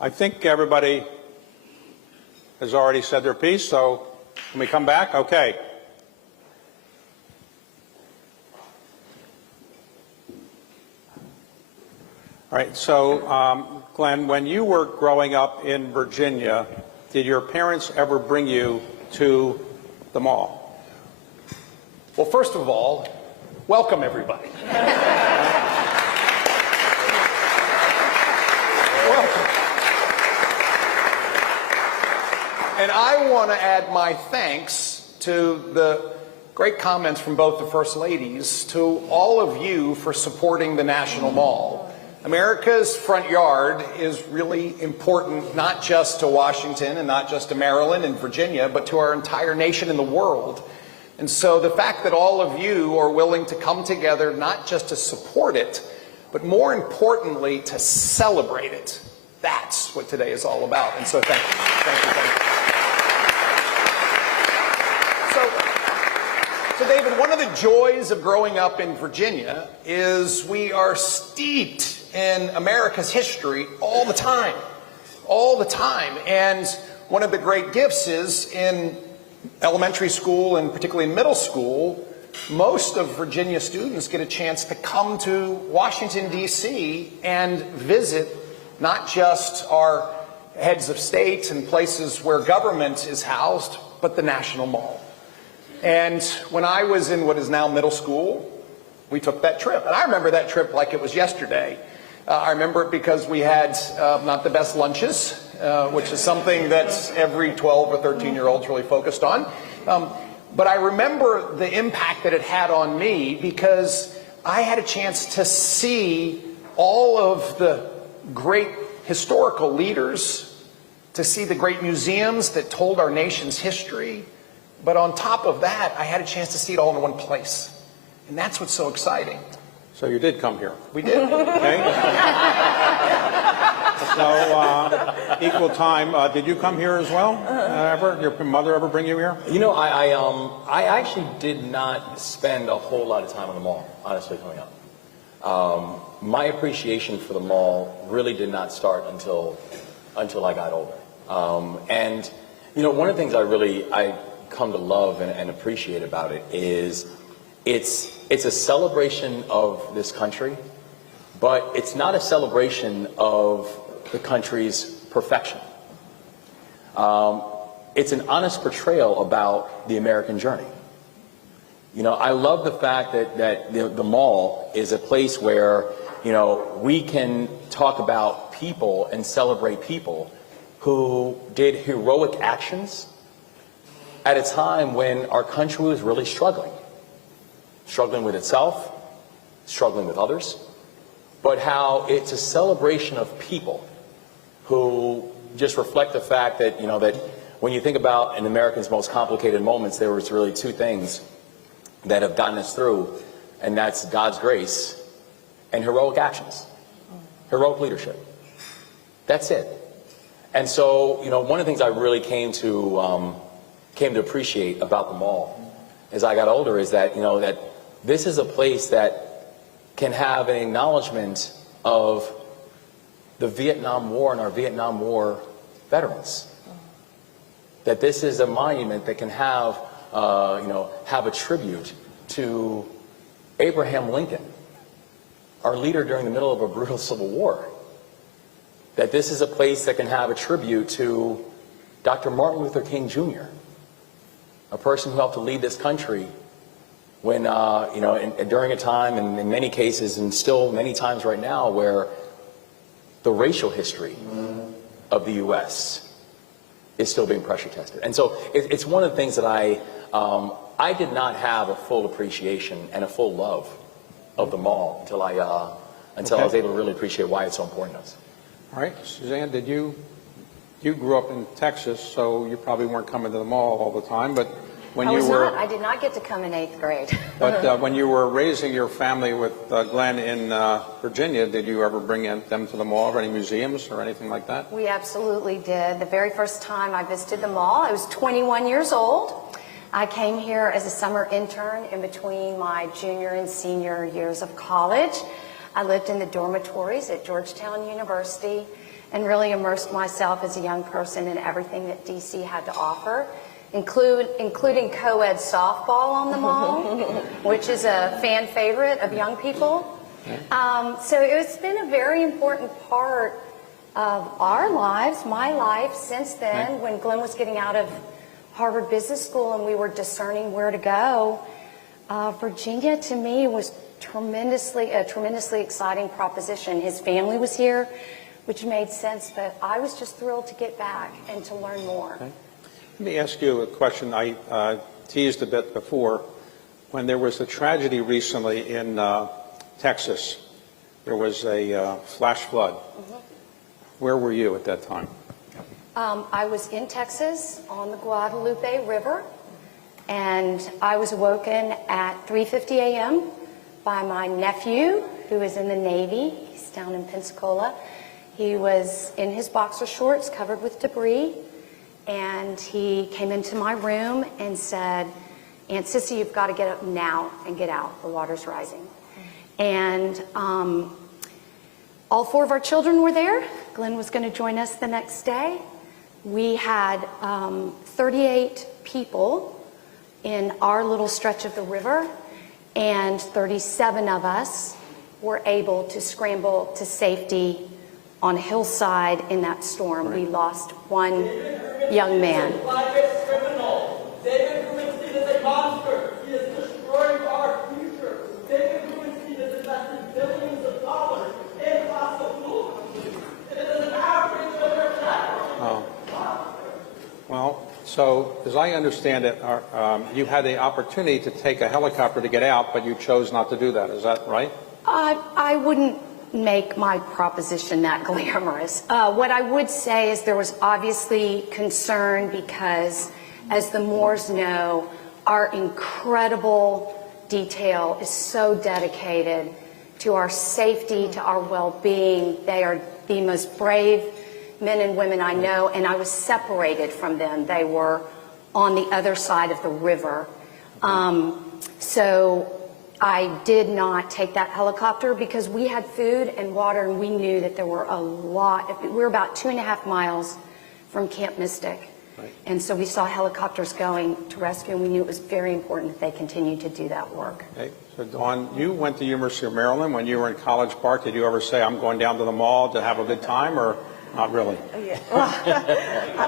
I think everybody has already said their piece, so can we come back? Okay. All right, so Glenn, when you were growing up in Virginia, did your parents ever bring you to the mall? Well, first of all, welcome everybody. Welcome. And I want to add my thanks to the great comments from both the First Ladies, to all of you for supporting the National Mall. America's front yard is really important, not just to Washington and not just to Maryland and Virginia, but to our entire nation and the world. And so the fact that all of you are willing to come together, not just to support it, but more importantly, to celebrate it, that's what today is all about. And so thank you. Thank you, thank you. So David, one of the joys of growing up in Virginia is we are steeped in America's history all the time. And one of the great gifts is in elementary school and particularly in middle school, most of Virginia students get a chance to come to Washington, D.C. and visit not just our heads of state and places where government is housed, but the National Mall. And when I was in what is now middle school, we took that trip. And I remember that trip like it was yesterday. I remember it because we had not the best lunches, which is something that every 12 or 13-year-old's really focused on. But I remember the impact that it had on me because I had a chance to see all of the great historical leaders, to see the great museums that told our nation's history. But on top of that, I had a chance to see it all in one place. And that's what's so exciting. So you did come here. We did. Okay. So equal time. Did you come here as well? Ever? Your mother ever bring you here? You know, I actually did not spend a whole lot of time on the mall, honestly, coming up. My appreciation for the mall really did not start until I got older. And you know, one of the things I come to love and appreciate about it is it's a celebration of this country, but it's not a celebration of the country's perfection. It's an honest portrayal about the American journey. You know, I love the fact that the mall is a place where, you know, we can talk about people and celebrate people who did heroic actions at a time when our country was really struggling with itself, struggling with others, but how it's a celebration of people who just reflect the fact that, you know, that when you think about in America's most complicated moments, there was really two things that have gotten us through, and that's God's grace and heroic actions, heroic leadership. That's it. And so, you know, one of the things I really came to appreciate about the mall as I got older is that, you know, that this is a place that can have an acknowledgement of the Vietnam War and our Vietnam War veterans. That this is a monument that can have, you know, have a tribute to Abraham Lincoln, our leader during the middle of a brutal civil war. That this is a place that can have a tribute to Dr. Martin Luther King Jr., a person who helped to lead this country when, you know, during a time, and in many cases, and still many times right now, where the racial history of the U.S. is still being pressure tested. And so it's one of the things that I did not have a full appreciation and a full love of the mall until I was able to really appreciate why it's so important to us. All right, Suzanne, you grew up in Texas, so you probably weren't coming to the mall all the time, but when I did not get to come in 8th grade. But when you were raising your family with Glenn in Virginia, did you ever bring them to the mall or any museums or anything like that? We absolutely did. The very first time I visited the mall, I was 21 years old. I came here as a summer intern in between my junior and senior years of college. I lived in the dormitories at Georgetown University, and really immersed myself as a young person in everything that DC had to offer, including co-ed softball on the mall, which is a fan favorite of young people. So it's been a very important part of our lives, my life, since then, when Glenn was getting out of Harvard Business School and we were discerning where to go. Virginia, to me, was a tremendously exciting proposition. His family was here, which made sense, but I was just thrilled to get back and to learn more. Okay. Let me ask you a question I teased a bit before. When there was a tragedy recently in Texas, there was a flash flood. Where were you at that time? I was in Texas on the Guadalupe River, and I was awoken at 3:50 a.m. by my nephew, who is in the Navy. He's down in Pensacola. He was in his boxer shorts covered with debris, and he came into my room and said, "Aunt Sissy, you've got to get up now and get out. The water's rising." And all four of our children were there. Glenn was going to join us the next day. We had 38 people in our little stretch of the river, and 37 of us were able to scramble to safety on a hillside in that storm. We lost one young man. David Rubenstein is a monster. He is destroying our future. David Rubenstein has invested billions of dollars in fossil fuels. It is an average of their platform. Well, so as I understand it, you had the opportunity to take a helicopter to get out, but you chose not to do that. Is that right? I wouldn't make my proposition that glamorous. What I would say is there was obviously concern because, as the Moores know, our incredible detail is so dedicated to our safety, to our well-being. They are the most brave men and women I know, and I was separated from them. They were on the other side of the river. So I did not take that helicopter because we had food and water, and we knew that there were a lot. We were about 2.5 miles from Camp Mystic. Right. And so we saw helicopters going to rescue, and we knew it was very important that they continued to do that work. Okay. So, Dawn, you went to the University of Maryland. When you were in College Park, did you ever say, I'm going down to the mall to have a good time, or not really? Yeah. Well,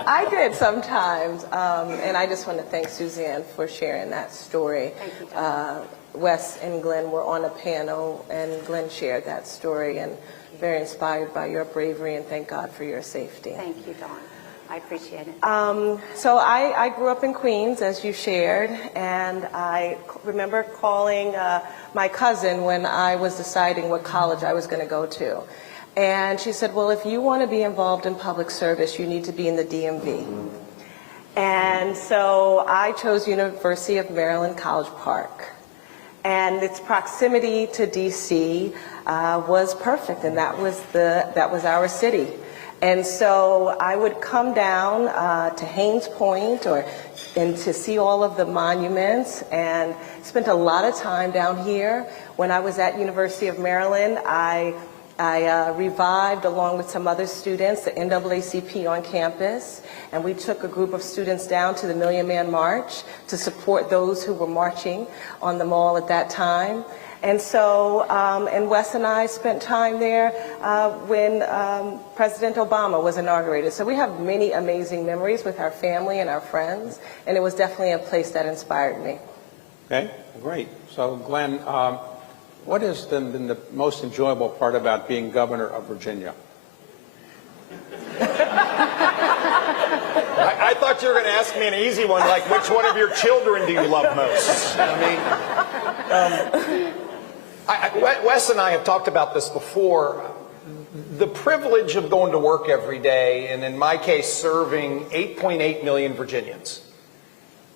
I did sometimes, and I just want to thank Suzanne for sharing that story. Thank you, Dawn. Wes and Glenn were on a panel, and Glenn shared that story, and very inspired by your bravery, and thank God for your safety. Thank you, Dawn. I appreciate it. So I grew up in Queens, as you shared, and I remember calling my cousin when I was deciding what college I was going to go to. And she said, well, if you want to be involved in public service, you need to be in the DMV. And so I chose University of Maryland, College Park. And its proximity to DC was perfect, and that was our city. And so I would come down to Haynes Point and to see all of the monuments, and spent a lot of time down here. When I was at University of Maryland, I revived, along with some other students, the NAACP on campus, and we took a group of students down to the Million Man March to support those who were marching on the mall at that time. And so, and Wes and I spent time there when President Obama was inaugurated. So we have many amazing memories with our family and our friends, and it was definitely a place that inspired me. Okay, great. So, Glenn, what has been the most enjoyable part about being governor of Virginia? I thought you were going to ask me an easy one, like which one of your children do you love most? Wes and I have talked about this before. The privilege of going to work every day, and in my case, serving 8.8 million Virginians,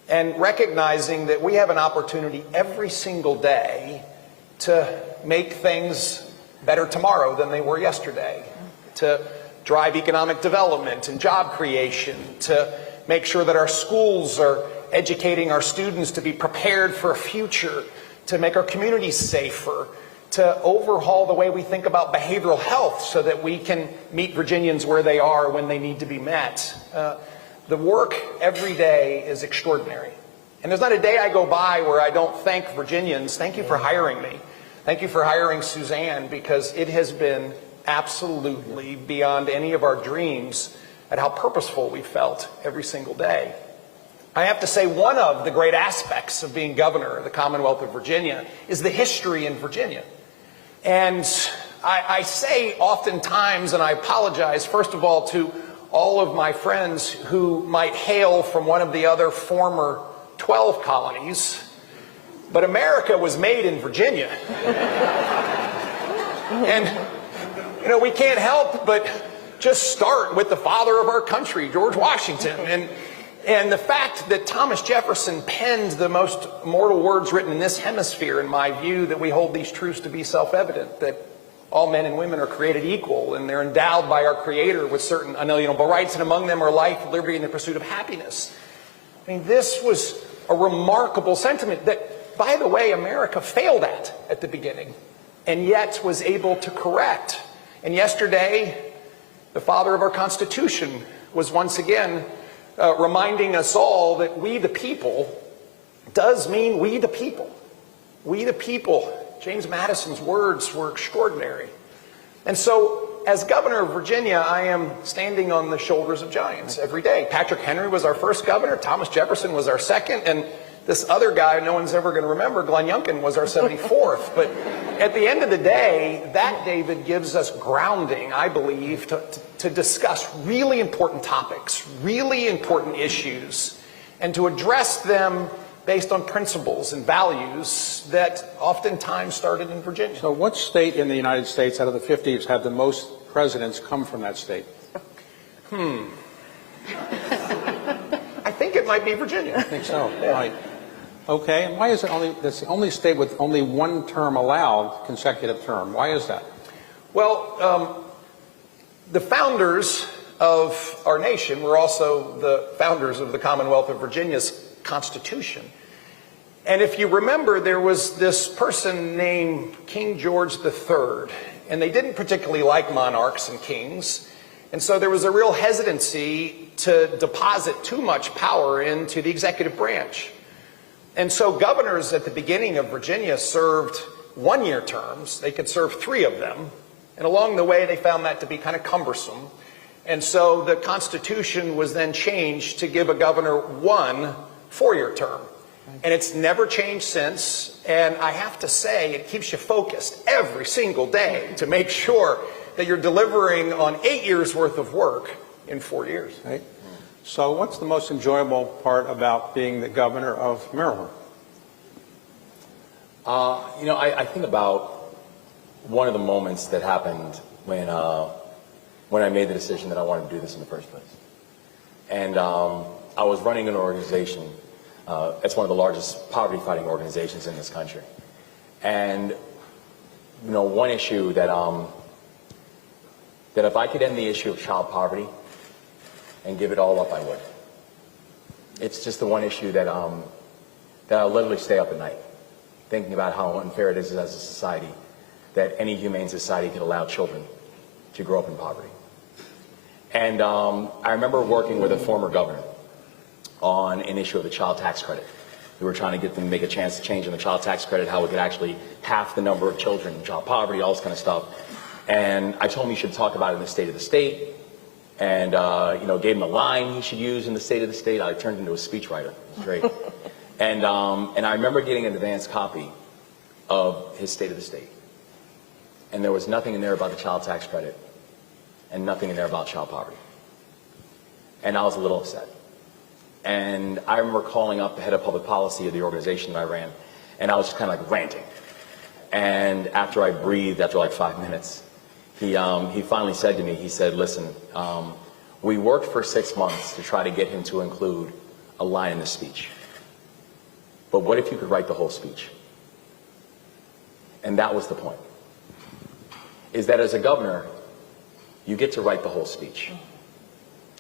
and recognizing that we have an opportunity every single day to make things better tomorrow than they were yesterday, to drive economic development and job creation, to make sure that our schools are educating our students to be prepared for a future, to make our communities safer, to overhaul the way we think about behavioral health so that we can meet Virginians where they are when they need to be met. The work every day is extraordinary. And there's not a day I go by where I don't thank Virginians. Thank you for hiring me. Thank you for hiring Suzanne, because it has been absolutely beyond any of our dreams at how purposeful we felt every single day. I have to say, one of the great aspects of being governor of the Commonwealth of Virginia is the history in Virginia. And I say oftentimes, and I apologize, first of all, to all of my friends who might hail from one of the other former 12 colonies, but America was made in Virginia. And, you know, we can't help but just start with the father of our country, George Washington. And the fact that Thomas Jefferson penned the most immortal words written in this hemisphere, in my view, that we hold these truths to be self-evident, that all men and women are created equal, and they're endowed by our Creator with certain unalienable rights, and among them are life, liberty, and the pursuit of happiness. I mean, this was a remarkable sentiment that, by the way, America failed at the beginning, and yet was able to correct. And yesterday, the father of our Constitution was once again reminding us all that we the people does mean we the people. We the people. James Madison's words were extraordinary. And so, as governor of Virginia, I am standing on the shoulders of giants every day. Patrick Henry was our first governor. Thomas Jefferson was our second. And this other guy no one's ever going to remember, Glenn Youngkin, was our 74th. But at the end of the day, that, David, gives us grounding, I believe, to discuss really important topics, really important issues, and to address them based on principles and values that oftentimes started in Virginia. So what state in the United States out of the 50s had the most presidents come from that state? I think it might be Virginia. I think so, right. Okay, and why is it that's the only state with only one term allowed, consecutive term? Why is that? Well, the founders of our nation were also the founders of the Commonwealth of Virginia's Constitution. And if you remember, there was this person named King George III, and they didn't particularly like monarchs and kings. And so there was a real hesitancy to deposit too much power into the executive branch. And so governors at the beginning of Virginia served one-year terms. They could serve 3 of them. And along the way, they found that to be kind of cumbersome. And so the Constitution was then changed to give a governor 1 4-year term. And it's never changed since. And I have to say, it keeps you focused every single day to make sure that you're delivering on 8 years worth of work in 4 years. Right. So what's the most enjoyable part about being the governor of Maryland? You know, I think about one of the moments that happened when I made the decision that I wanted to do this in the first place. And I was running an organization. It's one of the largest poverty-fighting organizations in this country. And, you know, one issue that if I could end the issue of child poverty and give it all up, I would. It's just the one issue that I'll literally stay up at night thinking about how unfair it is as a society that any humane society could allow children to grow up in poverty. And I remember working with a former governor on an issue of the child tax credit. We were trying to get them to make a chance to change in the child tax credit, how we could actually half the number of children in child poverty, all this kind of stuff. And I told him he should talk about it in the State of the State, and you know, gave him a line he should use in the State of the State. I turned into a speechwriter. It was great. And I remember getting an advance copy of his State of the State. And there was nothing in there about the child tax credit and nothing in there about child poverty. And I was a little upset. And I remember calling up the head of public policy of the organization that I ran, and I was just kind of like ranting. And after I breathed, after like 5 minutes, he finally said to me, he said, listen, we worked for 6 months to try to get him to include a line in the speech. But what if you could write the whole speech? And that was the point, is that as a governor, you get to write the whole speech.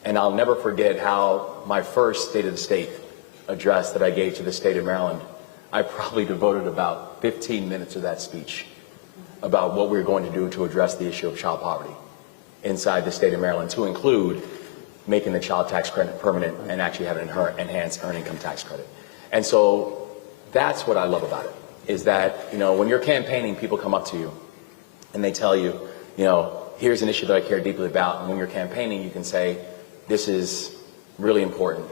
And I'll never forget how my first State of the State address that I gave to the state of Maryland, I probably devoted about 15 minutes of that speech about what we're going to do to address the issue of child poverty inside the state of Maryland, to include making the child tax credit permanent and actually having an enhanced earned income tax credit. And so that's what I love about it, is that, you know, when you're campaigning, people come up to you and they tell you, you know, here's an issue that I care deeply about. And when you're campaigning, you can say, this is really important.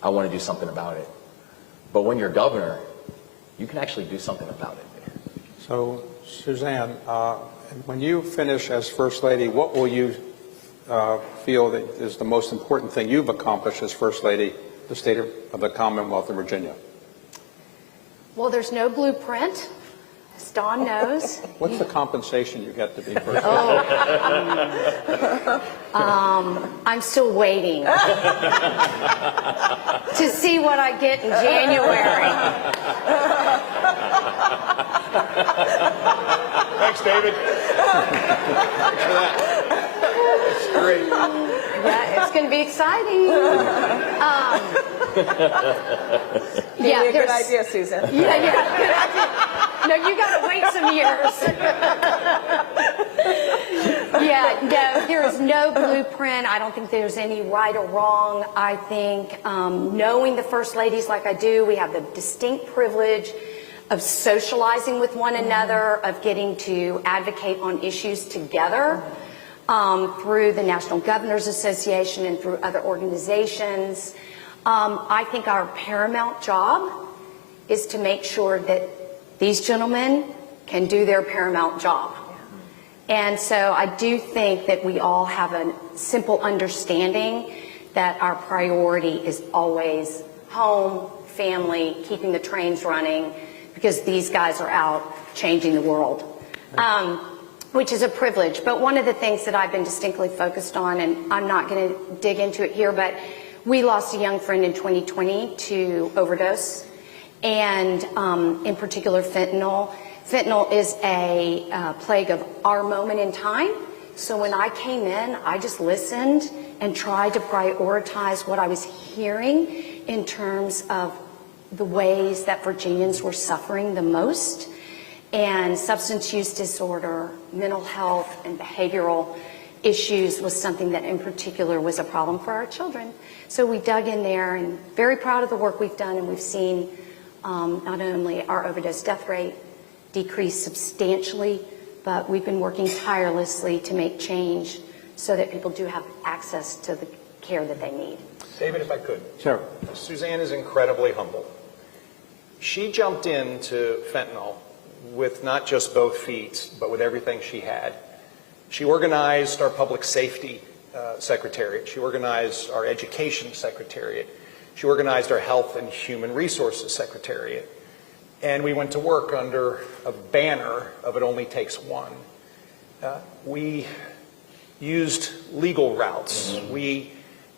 I want to do something about it. But when you're governor, you can actually do something about it. So, Suzanne, when you finish as First Lady, what will you feel that is the most important thing you've accomplished as First Lady of the state of the Commonwealth of Virginia? Well, there's no blueprint, as Dawn knows. What's the compensation you get to be First Lady? I'm still waiting to see what I get in January. Thanks, David. Thanks for that. That's great. Yeah, it's going to be exciting. Yeah, good idea, Susan. Yeah, good idea. No, you got to wait some years. Yeah, no, there is no blueprint. I don't think there's any right or wrong. I think knowing the First Ladies like I do, we have the distinct privilege of socializing with one another, of getting to advocate on issues together through the National Governors Association and through other organizations. I think our paramount job is to make sure that these gentlemen can do their paramount job. And so I do think that we all have a simple understanding that our priority is always home, family, keeping the trains running, because these guys are out changing the world, which is a privilege. But one of the things that I've been distinctly focused on, and I'm not going to dig into it here, but we lost a young friend in 2020 to overdose, and in particular fentanyl. Fentanyl is a plague of our moment in time. So when I came in, I just listened and tried to prioritize what I was hearing in terms of the ways that Virginians were suffering the most. And substance use disorder, mental health, and behavioral issues was something that in particular was a problem for our children. So we dug in there, and very proud of the work we've done, and we've seen not only our overdose death rate decrease substantially, but we've been working tirelessly to make change so that people do have access to the care that they need. David, if I could. Sure. Suzanne is incredibly humble. She jumped into fentanyl with not just both feet, but with everything she had. She organized our public safety secretariat. She organized our education secretariat. She organized our health and human resources secretariat. And we went to work under a banner of It Only Takes One. We used legal routes. We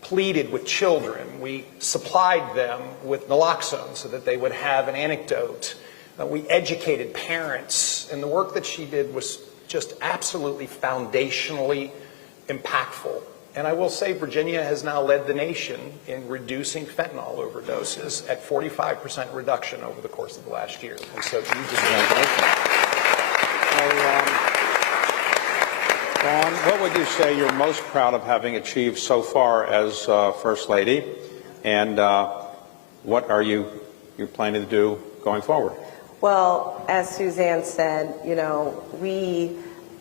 pleaded with children. We supplied them with naloxone so that they would have an antidote. We educated parents. And the work that she did was just absolutely foundationally impactful. And I will say Virginia has now led the nation in reducing fentanyl overdoses at 45% reduction over the course of the last year. And so you just Dawn, what would you say you're most proud of having achieved so far as First Lady, and what are you planning to do going forward? Well, as Suzanne said, you know, we,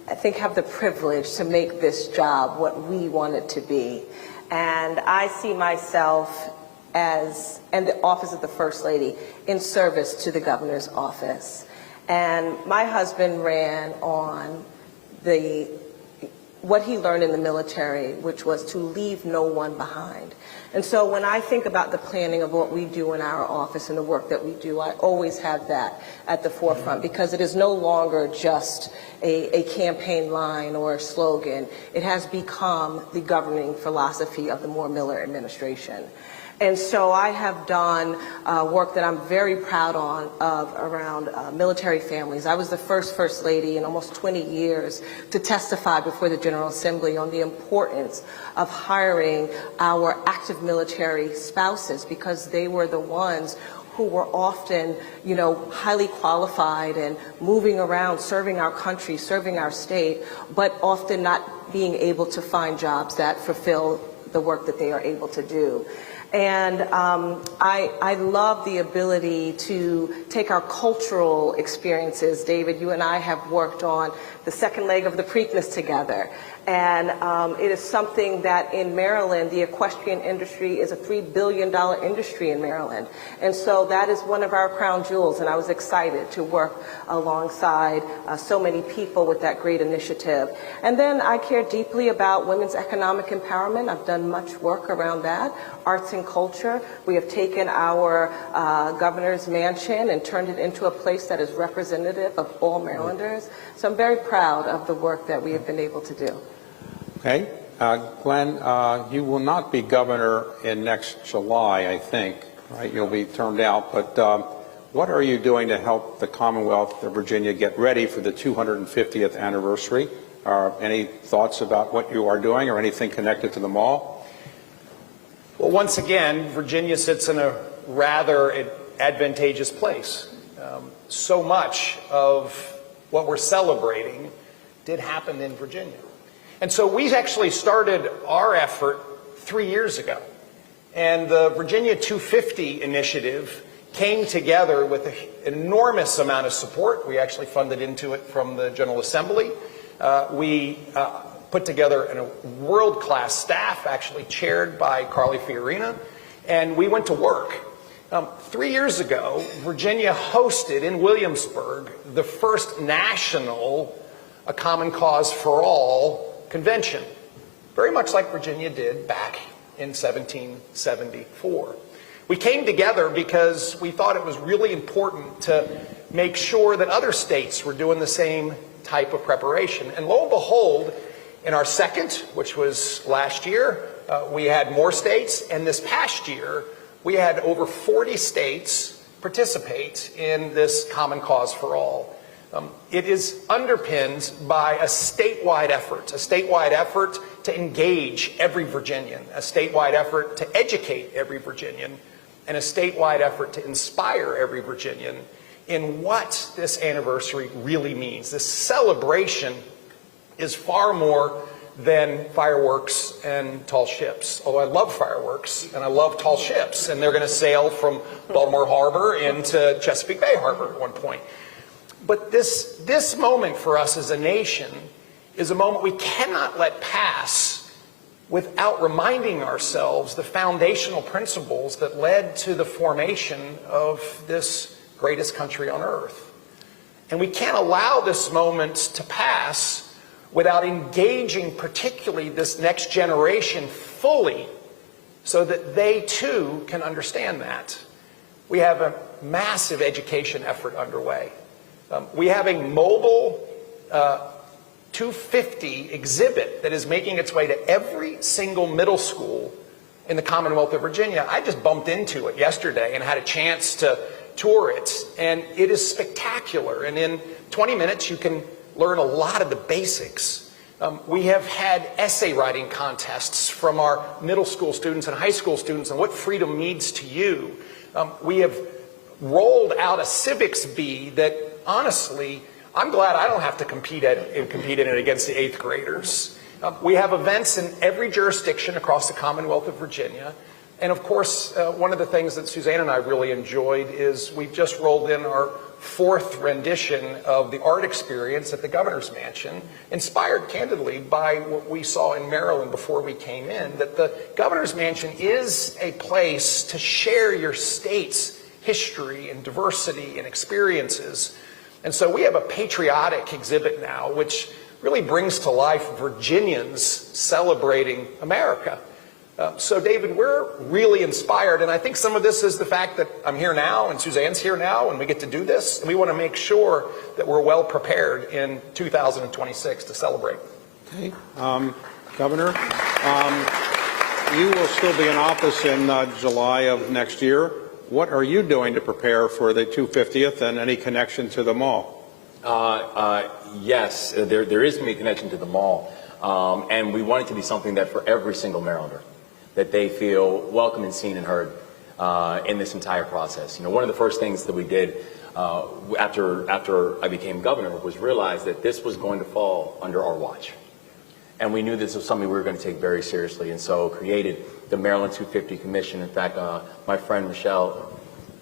I think, have the privilege to make this job what we want it to be. And I see myself as, and the office of the First Lady, in service to the governor's office. And my husband ran on what he learned in the military, which was to leave no one behind. And so when I think about the planning of what we do in our office and the work that we do, I always have that at the forefront, because it is no longer just a campaign line or a slogan. It has become the governing philosophy of the Moore Miller administration. And so I have done work that I'm very proud of around military families. I was the First Lady in almost 20 years to testify before the General Assembly on the importance of hiring our active military spouses, because they were the ones who were often, highly qualified and moving around, serving our country, serving our state, but often not being able to find jobs that fulfill the work that they are able to do. And I love the ability to take our cultural experiences. David, you and I have worked on the second leg of the Preakness together. And it is something that in Maryland, the equestrian industry is a $3 billion industry in Maryland. And so that is one of our crown jewels, and I was excited to work alongside so many people with that great initiative. And then I care deeply about women's economic empowerment. I've done much work around that. Arts and culture. We have taken our governor's mansion and turned it into a place that is representative of all Marylanders. So I'm very proud of the work that we have been able to do. Okay. Glenn, you will not be governor in next July, I think, right? You'll be termed out. But what are you doing to help the Commonwealth of Virginia get ready for the 250th anniversary? Any thoughts about what you are doing or anything connected to the mall? Well, once again, Virginia sits in a rather advantageous place. So much of what we're celebrating did happen in Virginia. And so we actually started our effort 3 years ago. And the Virginia 250 initiative came together with an enormous amount of support. We actually funded into it from the General Assembly. We put together a world-class staff, actually chaired by Carly Fiorina, and we went to work. 3 years ago, Virginia hosted in Williamsburg the first national A Common Cause for All convention, very much like Virginia did back in 1774. We came together because we thought it was really important to make sure that other states were doing the same type of preparation. And lo and behold, in our second, which was last year, we had more states, and this past year, we had over 40 states participate in this Common Cause for All. It is underpinned by a statewide effort to engage every Virginian, a statewide effort to educate every Virginian, and a statewide effort to inspire every Virginian in what this anniversary really means. This celebration is far more than fireworks and tall ships. Although I love fireworks and I love tall ships, and they're going to sail from Baltimore Harbor into Chesapeake Bay Harbor at one point. But this moment for us as a nation is a moment we cannot let pass without reminding ourselves the foundational principles that led to the formation of this greatest country on earth. And we can't allow this moment to pass without engaging particularly this next generation fully so that they too can understand that. We have a massive education effort underway. We have a mobile 250 exhibit that is making its way to every single middle school in the Commonwealth of Virginia. I just bumped into it yesterday and had a chance to tour it, and it is spectacular. And in 20 minutes, you can learn a lot of the basics. We have had essay writing contests from our middle school students and high school students on what freedom means to you. We have rolled out a civics bee that, honestly, I'm glad I don't have to compete in it against the 8th graders. We have events in every jurisdiction across the Commonwealth of Virginia. And of course, one of the things that Suzanne and I really enjoyed is we've just rolled in our 4th rendition of the art experience at the Governor's Mansion, inspired candidly by what we saw in Maryland before we came in, that the Governor's Mansion is a place to share your state's history and diversity and experiences. And so we have a patriotic exhibit now, which really brings to life Virginians celebrating America. So David, we're really inspired, and I think some of this is the fact that I'm here now and Suzanne's here now and we get to do this, and we want to make sure that we're well prepared in 2026 to celebrate. Okay. Governor, you will still be in office in July of next year. What are you doing to prepare for the 250th and any connection to the mall? Yes, there is going to be a connection to the mall, and we want it to be something that for every single Marylander, that they feel welcome and seen and heard. in this entire process. One of the first things that we did after I became governor was realize that this was going to fall under our watch. And we knew this was something we were going to take very seriously, and so created the Maryland 250 Commission. In fact, my friend Michelle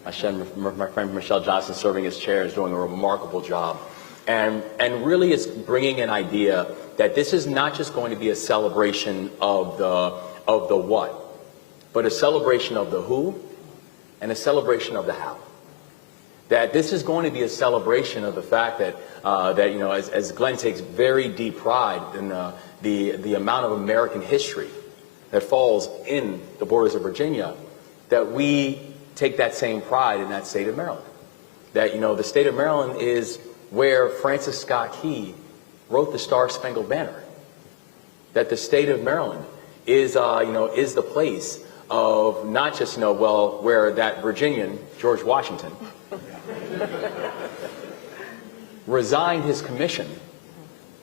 Johnson, serving as chair, is doing a remarkable job. And really is bringing an idea that this is not just going to be a celebration of the what, but a celebration of the who and a celebration of the how. That this is going to be a celebration of the fact that, as Glenn takes very deep pride in the amount of American history that falls in the borders of Virginia, that we take that same pride in that state of Maryland. That, the state of Maryland is where Francis Scott Key wrote the Star-Spangled Banner. That the state of Maryland is the place of not just, where that Virginian, George Washington, resigned his commission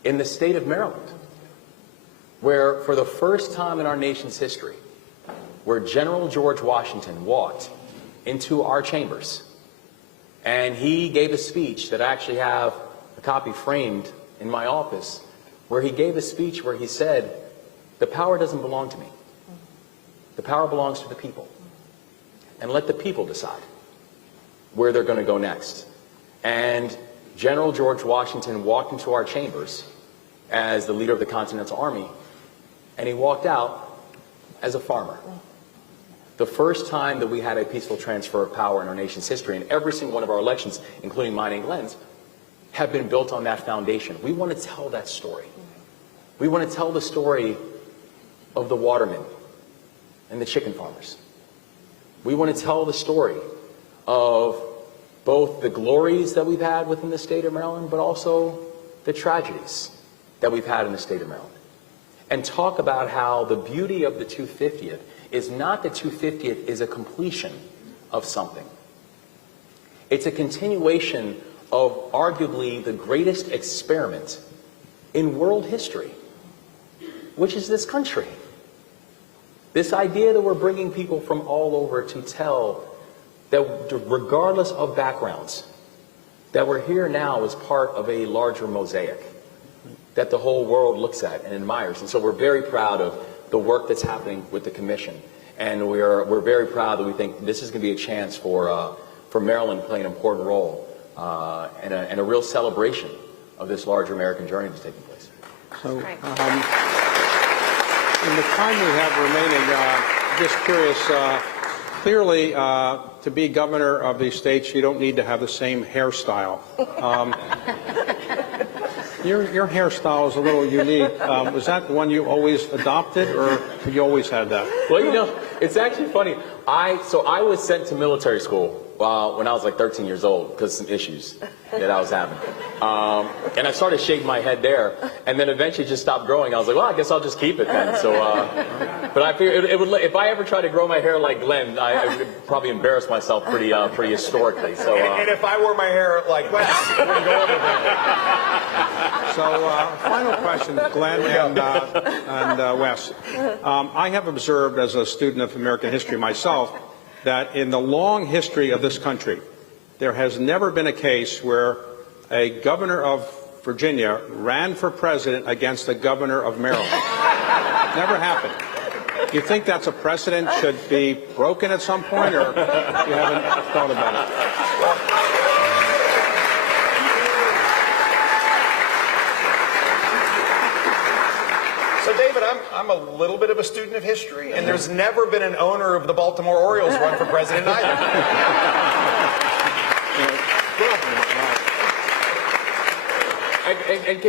in the state of Maryland, where for the first time in our nation's history, where General George Washington walked into our chambers and he gave a speech that I actually have a copy framed in my office, where he gave a speech where he said, the power doesn't belong to me. The power belongs to the people. And let the people decide where they're going to go next. And General George Washington walked into our chambers as the leader of the Continental Army, and he walked out as a farmer. The first time that we had a peaceful transfer of power in our nation's history, and every single one of our elections, including mine and Glenn's, have been built on that foundation. We want to tell that story. We want to tell the story of the watermen and the chicken farmers. We want to tell the story of both the glories that we've had within the state of Maryland, but also the tragedies that we've had in the state of Maryland. And talk about how the beauty of the 250th is not the 250th is a completion of something. It's a continuation of arguably the greatest experiment in world history, which is this country. This idea that we're bringing people from all over to tell that regardless of backgrounds, that we're here now as part of a larger mosaic that the whole world looks at and admires. And so we're very proud of the work that's happening with the commission. And we're very proud that we think this is going to be a chance for Maryland to play an important role and a real celebration of this larger American journey that's taking place. So, in the time we have remaining, just curious, clearly, to be governor of these states, you don't need to have the same hairstyle. Your hairstyle is a little unique. Was that the one you always adopted, or have you always had that? Well, it's actually funny. I was sent to military school when I was like 13 years old because of some issues that I was having. And I started shaving my head there, and then eventually just stopped growing. I was like, well, I guess I'll just keep it then. So, but I figured it would. If I ever tried to grow my hair like Glenn, I would probably embarrass myself pretty historically. So, and if I wore my hair like Wes, it wouldn't go over there. So, final question, Glenn and Wes. I have observed as a student of American history myself that in the long history of this country, there has never been a case where a governor of Virginia ran for president against the governor of Maryland. Never happened. Do you think that's a precedent should be broken at some point, or you haven't thought about it? So, David, I'm a little bit of a student of history, and there's never been an owner of the Baltimore Orioles run for president either. And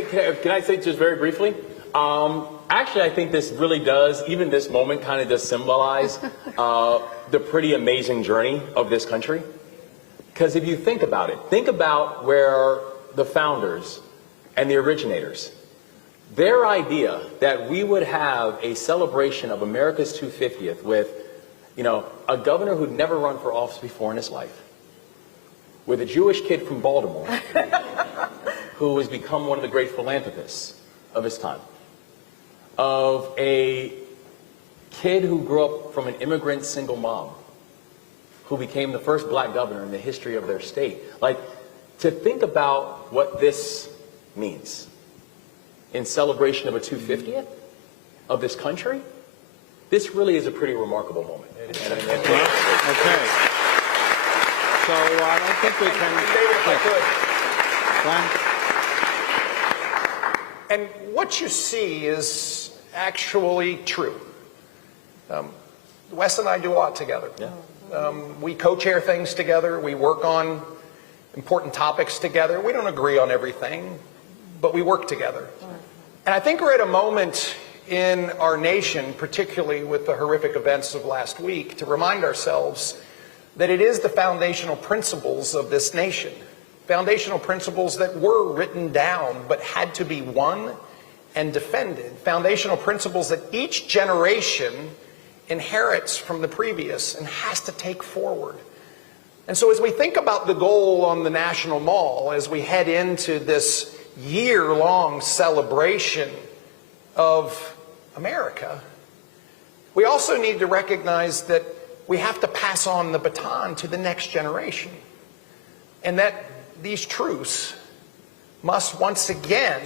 can I say just very briefly? Actually, I think this really does, even this moment kind of does symbolize the pretty amazing journey of this country. Because if you think about it, think about where the founders and the originators, their idea that we would have a celebration of America's 250th with, a governor who'd never run for office before in his life, with a Jewish kid from Baltimore who has become one of the great philanthropists of his time, of a kid who grew up from an immigrant single mom who became the first black governor in the history of their state. Like, to think about what this means in celebration of a 250th of this country, this really is a pretty remarkable moment. And I mean, Okay. So I don't think we can. David, if I Glenn? could. And what you see is actually true. Wes and I do a lot together. Yeah. We co-chair things together. We work on important topics together. We don't agree on everything, but we work together. And I think we're at a moment in our nation, particularly with the horrific events of last week, to remind ourselves that it is the foundational principles of this nation, foundational principles that were written down but had to be won and defended, foundational principles that each generation inherits from the previous and has to take forward. And so as we think about the goal on the National Mall, as we head into this year-long celebration of America, we also need to recognize that we have to pass on the baton to the next generation, and that these truths must once again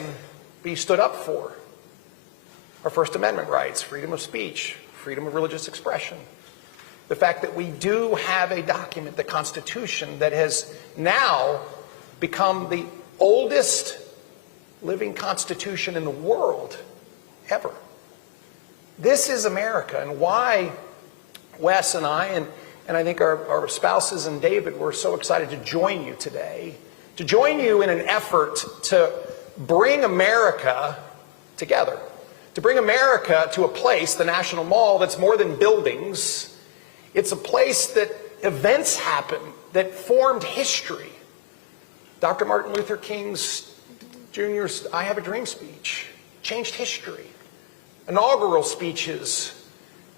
be stood up for. Our First Amendment rights, freedom of speech, freedom of religious expression. The fact that we do have a document, the Constitution, that has now become the oldest living Constitution in the world ever. This is America, and why Wes and I, and I think our spouses and David were so excited to join you today, to join you in an effort to bring America together, to bring America to a place, the National Mall, that's more than buildings. It's a place that events happen, that formed history. Dr. Martin Luther King Jr.'s I Have a Dream speech changed history. Inaugural speeches,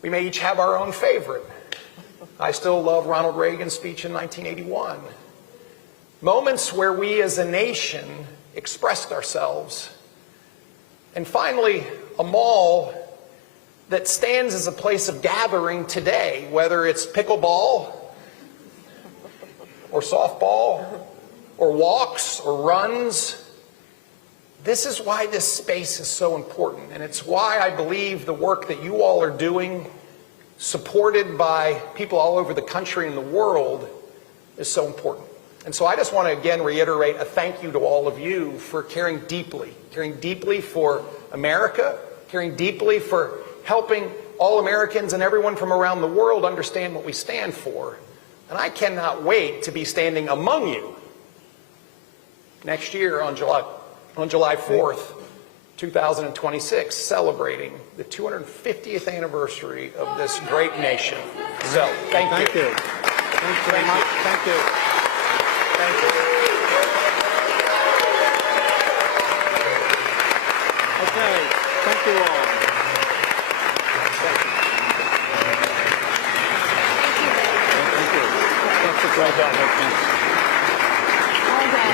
we may each have our own favorite. I still love Ronald Reagan's speech in 1981. Moments where we as a nation expressed ourselves. And finally, a mall that stands as a place of gathering today, whether it's pickleball or softball or walks or runs. This is why this space is so important, and it's why I believe the work that you all are doing, supported by people all over the country and the world, is so important. And so I just want to again reiterate a thank you to all of you for caring deeply for America, caring deeply for helping all Americans and everyone from around the world understand what we stand for. And I cannot wait to be standing among you next year on July 4th, 2026, celebrating the 250th anniversary of this great nation. So, thank you. Thanks very much. Thank you. Thank you. Okay, thank you all. Thank you. That's a great job. All day.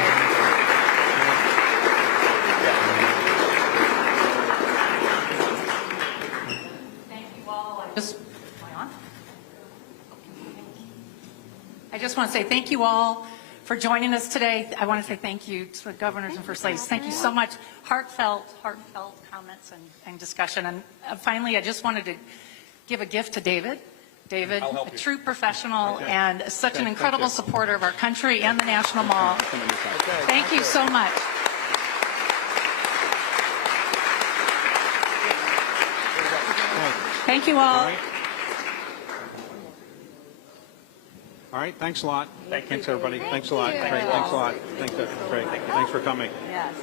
I just want to say thank you all for joining us today. I want to say thank you to the governors and first ladies. Thank you so much. Heartfelt comments and discussion. And finally, I just wanted to give a gift to David. David, a true professional and such an incredible supporter of our country and the National Mall. Thank you so much. Thank you all. All right, thanks a lot. Thanks, everybody. Thanks a lot. Great, thanks a lot. Thanks for coming. Yes.